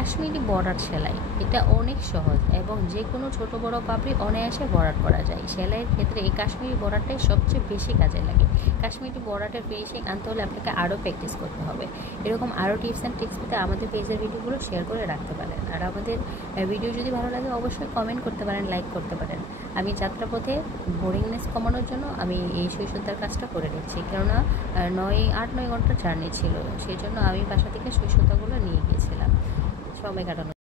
Kashmiri border সেলাই এটা অনেক সহজ এবং যে কোনো ছোট বড় পাপড়ি অনায়াসে বর্ডার করা যায়। সেলাইয়ের ক্ষেত্রে এই কাশ্মীরি বর্ডারটাই সবচেয়ে বেশি কাজে লাগে। কাশ্মীরি বর্ডারটার ফিনিশিং আনতে হলে আপনাকে আরও প্র্যাকটিস করতে হবে। এরকম আরও টিপস অ্যান্ড ট্রিক্স পেতে আমাদের পেজের ভিডিওগুলো শেয়ার করে রাখতে পারেন। আর আমাদের ভিডিও যদি ভালো লাগে অবশ্যই কমেন্ট করতে পারেন, লাইক করতে পারেন। আমি যাত্রাপথে বোরিংনেস কমানোর জন্য আমি এই সুই সুতার কাজটা করে নিচ্ছি, কেননা 8-9 ঘন্টার জার্নি ছিল, সেই জন্য আমি বাসা থেকে সুই সুতাগুলো নিয়ে গিয়েছিলাম সময় কাটানো।